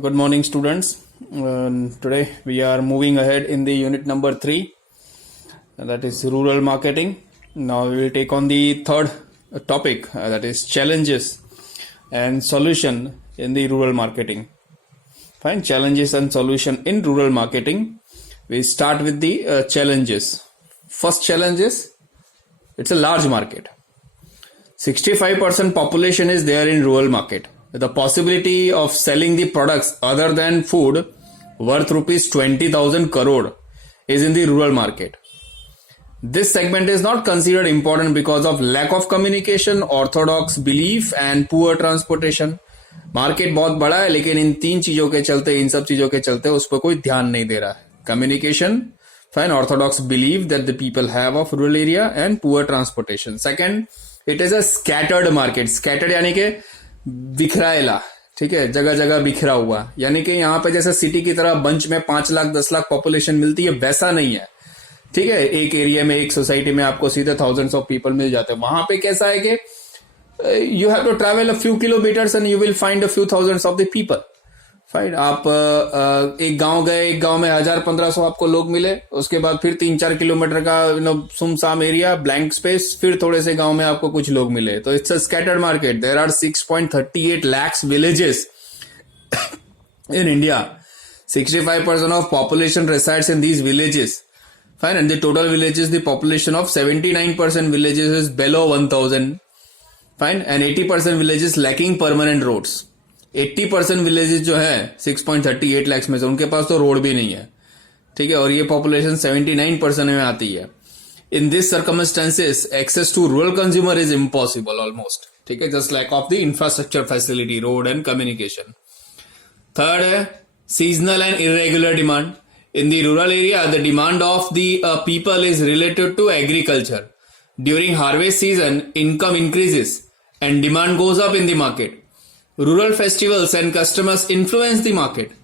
Good morning, students. Today we are moving ahead in the unit number 3, that is rural marketing. Now we will take on the third topic, that is challenges and solution in the rural marketing. Fine, challenges and solution in rural marketing. We start with the challenges. First challenge is it's a large market. 65% population is there in rural market. The possibility of selling the products other than food worth rupees 20,000 crore is in the rural market. This segment is not considered important because of lack of communication, orthodox belief and poor transportation. Market बहुत बड़ा है लेकिन इन तीन चीजों के चलते, इन सब चीजों के चलते उस पर कोई ध्यान नहीं दे रहा है. Communication, fine, Orthodox believe that the people have of rural area and poor transportation. Second, it is a scattered market. Scattered यानी कि बिखराएला, ठीक है, जगह जगह बिखरा हुआ. यानी कि यहाँ पे जैसे सिटी की तरह बंच में 5 लाख 10 लाख पॉपुलेशन मिलती है, वैसा नहीं है. ठीक है, एक एरिया में, एक सोसाइटी में आपको सीधे थाउजेंड्स ऑफ पीपल मिल जाते हैं. वहां पे कैसा है कि you have to travel a few kilometers and you will find a few thousands of the people. Fine, आप एक गांव गए, एक गांव में 1000-1500 आपको लोग मिले, उसके बाद फिर 3-4 किलोमीटर का सुमसाम एरिया, ब्लैंक स्पेस, फिर थोड़े से गांव में आपको कुछ लोग मिले. तो it's a scattered market. There are 6.38 lakhs villages in India. 65% of population resides in these villages. Fine, and the total villages, the population of 79% villages is below 1000. Fine, and 80% villages lacking permanent roads. 80% villages जो है 6.38 lakhs में से, उनके पास तो road भी नहीं है. ठीक है, और ये पॉपुलेशन 79% में आती है. In this circumstances access to rural consumer is impossible almost. ठीक है, just lack of the infrastructure facility, road and communication. Third है seasonal and irregular demand. In the rural area the demand of the people is related to agriculture. During harvest season income increases and demand goes up in the market. Rural festivals and customers influence the market.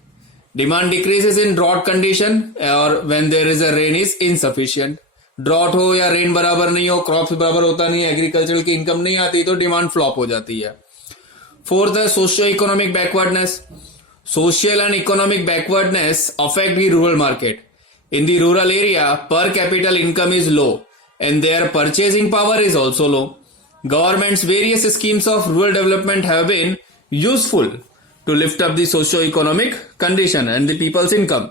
Demand decreases in drought condition or when there is a rain is insufficient. Drought हो या rain बराबर नहीं हो, crops बराबर होता नहीं, agricultural की income नहीं आती, तो demand flop हो जाती है. Fourth, the socio-economic backwardness. Social and economic backwardness affect the rural market. In the rural area, per capita income is low and their purchasing power is also low. Government's various schemes of rural development have been useful to lift up the socio-economic condition and the people's income.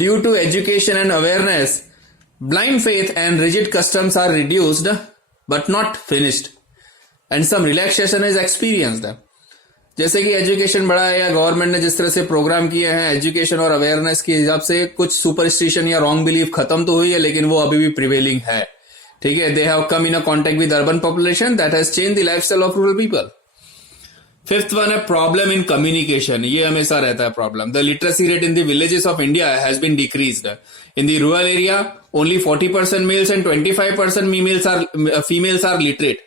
Due to education and awareness, blind faith and rigid customs are reduced but not finished, and some relaxation is experienced. जैसे कि education बढ़ा है या government ने जिस तरह से programme किए हैं, एजुकेशन और अवेयरनेस के हिसाब से कुछ सुपरस्टिशन या रॉन्ग बिलीफ खत्म तो हुई है, लेकिन वो अभी भी प्रिवेलिंग है. ठीक है, they have come in a contact with urban population that has change the lifestyle of rural people. Fifth one है प्रॉब्लम इन कम्युनिकेशन. ये हमेशा रहता है problem. The literacy rate in the villages of India has been decreased. In the rural area only 40% males and 25% females are literate.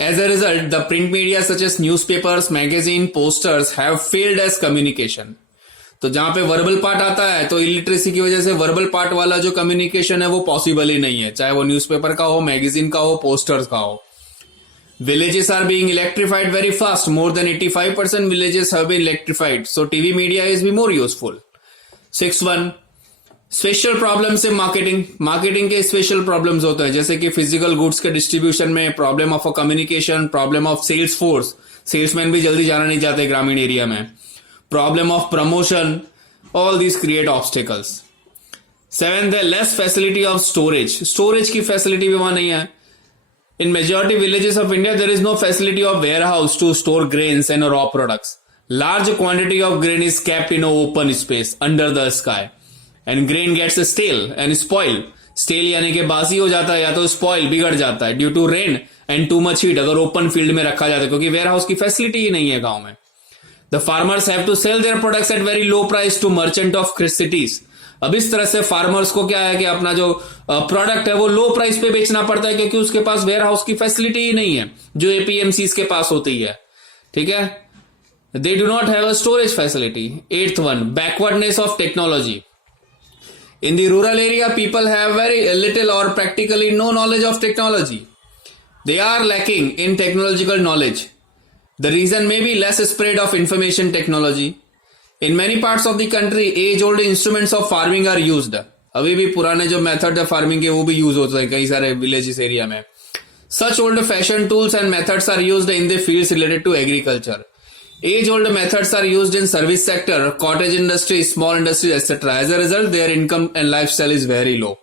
As a result, the print media such as newspapers, magazine, posters have failed as communication. तो जहां पे verbal part आता है तो illiteracy की वजह से verbal part वाला जो कम्युनिकेशन है वो पॉसिबल ही नहीं है, चाहे वो न्यूज़पेपर का हो, मैगजीन का हो, पोस्टर्स का हो. Villages are being electrified very fast. More than 85% villages have been electrified. So TV media is more useful. 6.1 special problems in marketing. Marketing के स्पेशल प्रॉब्लम्स होते हैं, जैसे कि फिजिकल गुड्स के डिस्ट्रीब्यूशन में problem of a communication, problem of sales force, salesman भी जल्दी जाना नहीं चाहते ग्रामीण एरिया में, problem of promotion, all these create obstacles. 7, less facility of storage. Storage की फैसिलिटी भी वहां नहीं है. In majority villages of India there is no facility of warehouse to store grains and raw products. Large quantity of grain is kept in open space under the sky and grain gets stale and spoil. Stale यानी कि बासी हो जाता है या तो spoil, बिगड़ जाता है, due to rain and too much heat, अगर ओपन फील्ड में रखा जाता है, क्योंकि वेयर हाउस की फैसिलिटी ही नहीं है गांव में. The farmers have to sell their products at very low price to merchant of cities. अब इस तरह से फार्मर्स को क्या है कि अपना जो प्रोडक्ट है वो लो प्राइस पे बेचना पड़ता है, क्योंकि उसके पास वेयर हाउस की फैसिलिटी ही नहीं है जो एपीएमसीज के पास होती है. ठीक है, they do not have a storage facility. 8th one, backwardness of technology. In the rural area, people have very little or practically no knowledge of technology. They are lacking in technological knowledge. The reason may be less spread of information technology. In many parts of the country, age-old instruments of farming are used. अभी भी पुराने जो method है farming के वो भी use होते हैं कई सारे विलेजेस एरिया में. Such old-fashioned tools and methods are used in the fields related to agriculture. Age-old methods are used in service sector, cottage industry, small industries, etc. As a result, their income and lifestyle is very low.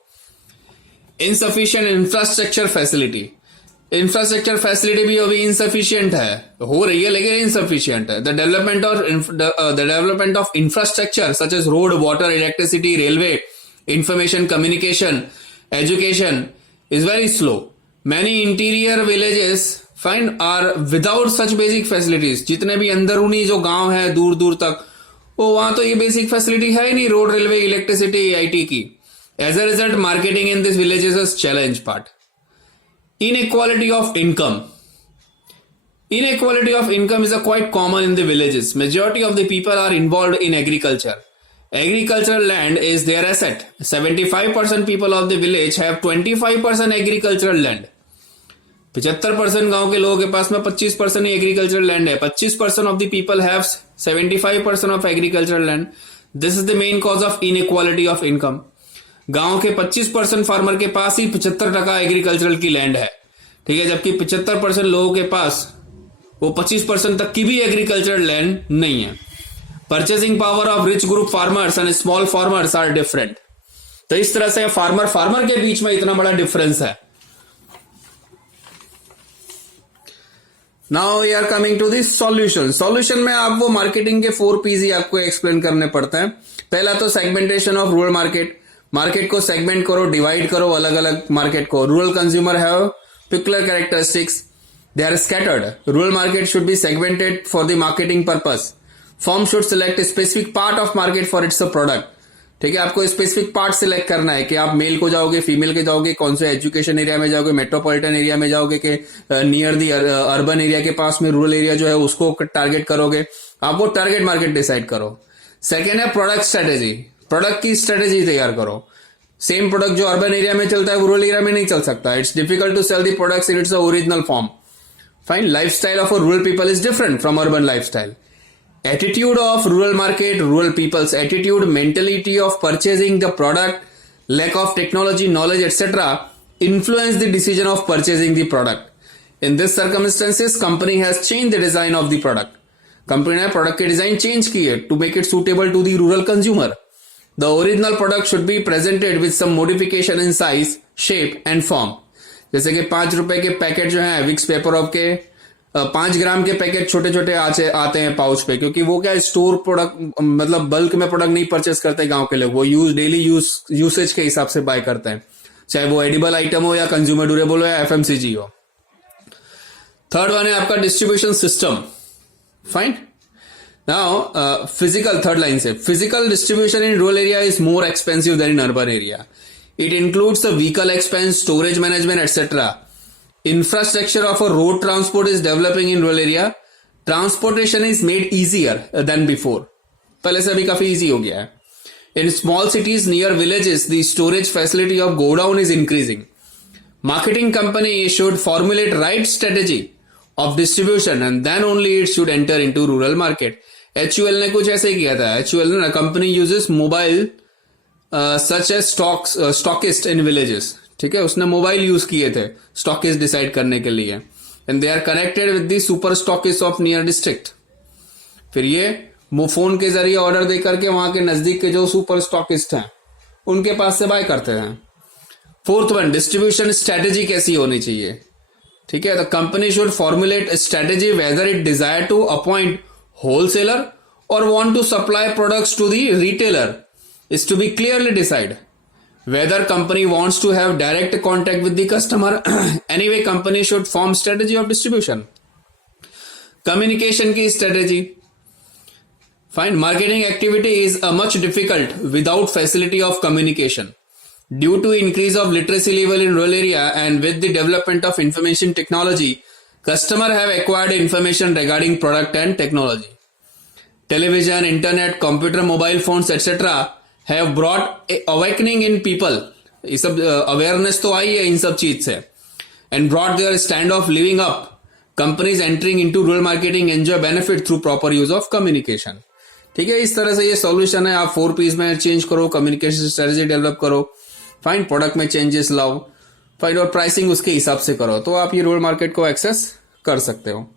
Insufficient infrastructure facility. Infrastructure facility भी अभी insufficient है, हो रही है लेकिन insufficient है. The development of infrastructure such as road, water, electricity, railway, information, communication, education is very slow. Many interior villages find are without such basic facilities. जितने भी अंदरूनी जो गांव है दूर दूर तक, वो वहां तो ये बेसिक फैसिलिटी है ही नहीं, रोड, रेलवे, इलेक्ट्रिसिटी, आईटी की. As a result marketing in this villages is challenge part. Inequality of income. Inequality of income is quite common in the villages. Majority of the people are involved in agriculture. Agricultural land is their asset. 75% people of the village have 25% agricultural land. 75% गांव के लोगों के पास में 25% ही agricultural land है. 25% of the people have 75% of agricultural land. This is the main cause of inequality of income. गांव के 25% farmer के पास ही 75% agricultural की लैंड है, ठीक है, जबकि 75% लोगों के पास वो 25% तक की भी एग्रीकल्चरल लैंड नहीं है. Purchasing power of rich group farmers and small farmers are different. तो इस तरह से फार्मर के बीच में इतना बड़ा डिफरेंस है. Now we are coming to this solution. Solution में आपको मार्केटिंग के 4 P's ही आपको एक्सप्लेन करने पड़ते हैं. पहला तो segmentation of rural market. Market को सेगमेंट करो, डिवाइड करो अलग अलग मार्केट को. Rural consumer have peculiar characteristics. They are scattered. Rural market should be segmented for the marketing purpose. Firm should select a specific part of market for its product. ठीक है, आपको specific part select करना है कि आप mail को जाओगे, female के जाओगे, कौन से एजुकेशन एरिया में जाओगे, मेट्रोपॉलिटन एरिया में जाओगे कि नियर दी अर्बन एरिया के पास में रूरल एरिया जो है उसको टारगेट करोगे. आप वो टारगेट मार्केट डिसाइड करो. सेकेंड है प्रोडक्ट स्ट्रेटेजी. प्रोडक्ट की स्ट्रेटेजी तैयार करो. सेम प्रोडक्ट जो अर्बन एरिया में चलता है वो रूरल एरिया में नहीं चल सकता. It's difficult to sell the products in its original form. Fine. Lifestyle of a rural people is different from urban lifestyle. Attitude of rural market, rural people's attitude, mentality of purchasing the product, lack of technology knowledge etcetera influence the decision of purchasing the product. In this circumstances, company has changed the design of the product. Company ने product के design change की है to make it suitable to the rural consumer. The original product should be presented with some modification in size, shape and form. जैसे कि 5 रुपए के packet जो है विक्स पेपर ऑफ के 5 ग्राम के पैकेट छोटे छोटे आते हैं पाउच पे, क्योंकि वो क्या स्टोर प्रोडक्ट मतलब बल्क में प्रोडक्ट नहीं परचेस करते गांव के लोग. वो डेली यूसेज के हिसाब से बाय करते हैं, चाहे वो एडिबल आइटम हो या कंज्यूमर ड्यूरेबल हो या एफएमसीजी हो. थर्ड वन है आपका distribution system. Fine. Now, third line say, physical distribution in rural area is more expensive than in urban area. It includes the vehicle expense, storage management, etc. Infrastructure of a road transport is developing in rural area. Transportation is made easier than before. पहले से अभी काफी easy हो गया है. In small cities near villages, the storage facility of godown is increasing. Marketing company should formulate right strategy of distribution and then only it should enter into rural market. HUL ने कुछ ऐसे ही किया था. HUL ने company uses mobile such as stockist in villages. ठीक है, उसने mobile use किए थे स्टॉकिस्ट डिसाइड करने के लिए. And they are connected with the super stockist of near district. फिर ये फोन के जरिए ऑर्डर दे करके वहां के नजदीक के जो सुपर स्टॉकिस्ट हैं उनके पास से बाय करते हैं. फोर्थ वन, डिस्ट्रीब्यूशन स्ट्रेटेजी कैसी होनी चाहिए. ठीक है, the company should formulate strategy whether it desire to appoint wholesaler or want to supply products to the retailer is to be clearly decide. Whether company wants to have direct contact with the customer, anyway company should form strategy of distribution. Communication की strategy. Fine. Marketing activity is much difficult without facility of communication. Due to increase of literacy level in rural area and with the development of information technology, customer have acquired information regarding product and technology. Television, internet, computer, mobile phones, etc. have brought awakening in people. ये सब awareness तो आई है इन सब चीज से. And brought their stand of living up. Companies entering into rural marketing enjoy benefit through proper use of communication. ठीक है, इस तरह से ये सॉल्यूशन है। आप 4 P's में चेंज करो, कम्युनिकेशन स्ट्रेटेजी डेवलप करो, फाइन प्रोडक्ट में चेंजेस लाओ, फाइन और प्राइसिंग उसके हिसाब से करो, तो आप ये रूरल मार्केट को एक्सेस कर सकते हो।